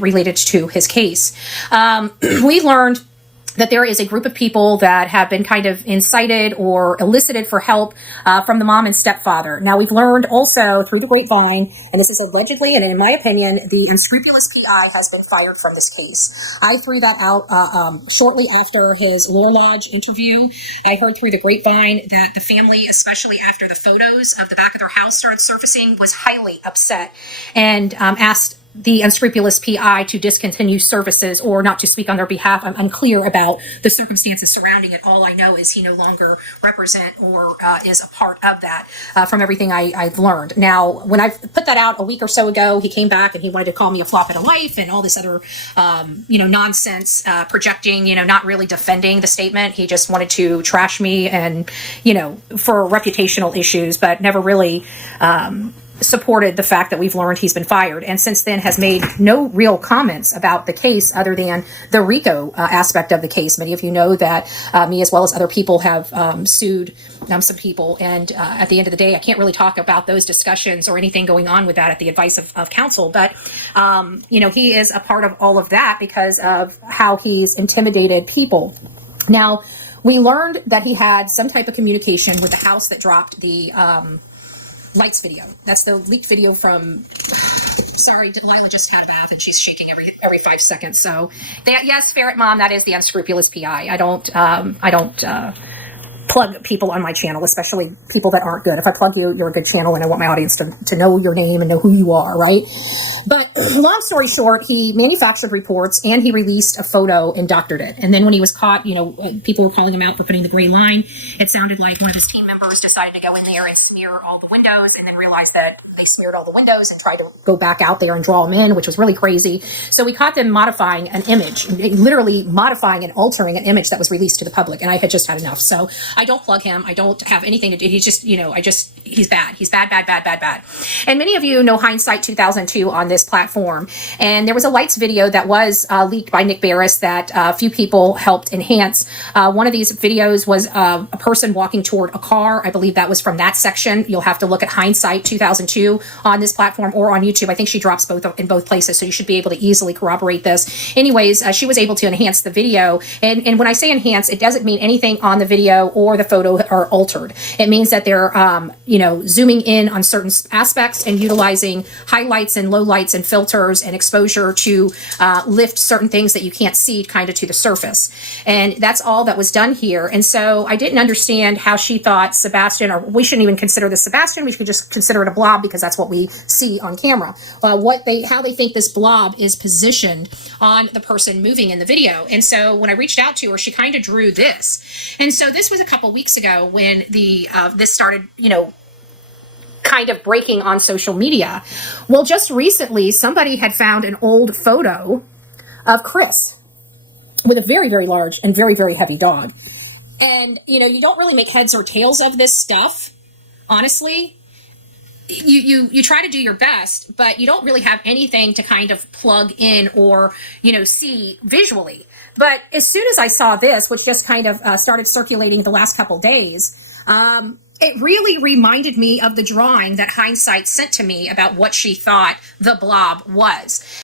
related to his case. We learned that there is a group of people that have been kind of incited or elicited for help from the mom and stepfather. Now, we've learned also through the grapevine, and this is allegedly, and in my opinion, the unscrupulous PI has been fired from this case. I threw that out shortly after his Lore Lodge interview. I heard through the grapevine that the family, especially after the photos of the back of their house started surfacing, was highly upset and asked the unscrupulous PI to discontinue services or not to speak on their behalf. I'm unclear about the circumstances surrounding it. All I know is he no longer represent or is a part of that from everything I've learned. Now, when I put that out a week or so ago, he came back and he wanted to call me a flop in a life and all this other, nonsense, projecting, not really defending the statement. He just wanted to trash me and, for reputational issues, but never really supported the fact that we've learned he's been fired, and since then has made no real comments about the case other than the RICO aspect of the case. Many of you know that me as well as other people have sued some people, and at the end of the day, I can't really talk about those discussions or anything going on with that at the advice of counsel, but he is a part of all of that because of how he's intimidated people. Now, we learned that he had some type of communication with the house that dropped the lights video. That's the leaked video from, sorry, Delilah just had a bath and she's shaking every 5 seconds. So that, yes, Ferret Mom, that is the unscrupulous PI. I don't plug people on my channel, especially people that aren't good. If I plug you, you're a good channel, and I want my audience to know your name and know who you are, right? But long story short, he manufactured reports and he released a photo and doctored it. And then when he was caught, people were calling him out for putting the gray line. It sounded like one of his team members decided to go in there and smear all the windows, and then realized that they smeared all the windows and tried to go back out there and draw them in, which was really crazy. So we caught them modifying an image, literally modifying and altering an image that was released to the public. And I had just had enough. So I don't plug him. I don't have anything to do. He's just, he's bad. He's bad. And many of you know Hindsight 2002 on this platform. And there was a lights video that was leaked by Nick Barris that a few people helped enhance. One of these videos was a person walking toward a car. I believe that was from that section. You'll have to look at Hindsight 2002 on this platform or on YouTube. I think she drops both in both places, so you should be able to easily corroborate this. Anyways, she was able to enhance the video. And when I say enhance, it doesn't mean anything on the video or the photo are altered. It means that they're, zooming in on certain aspects and utilizing highlights and lowlights and filters and exposure to lift certain things that you can't see kind of to the surface. And that's all that was done here. And so I didn't understand how she thought Sebastian, or we shouldn't even consider this Sebastian, we should just consider it a blob because that's what we see on camera. How they think this blob is positioned on the person moving in the video. And so when I reached out to her, she kind of drew this. And so this was a couple weeks ago when this started, kind of breaking on social media. Well, just recently, somebody had found an old photo of Chris with a very, very large and very, very heavy dog. And, you don't really make heads or tails of this stuff, honestly. You try to do your best, but you don't really have anything to kind of plug in or, see visually. But as soon as I saw this, which just kind of started circulating the last couple days, it really reminded me of the drawing that Hindsight sent to me about what she thought the blob was.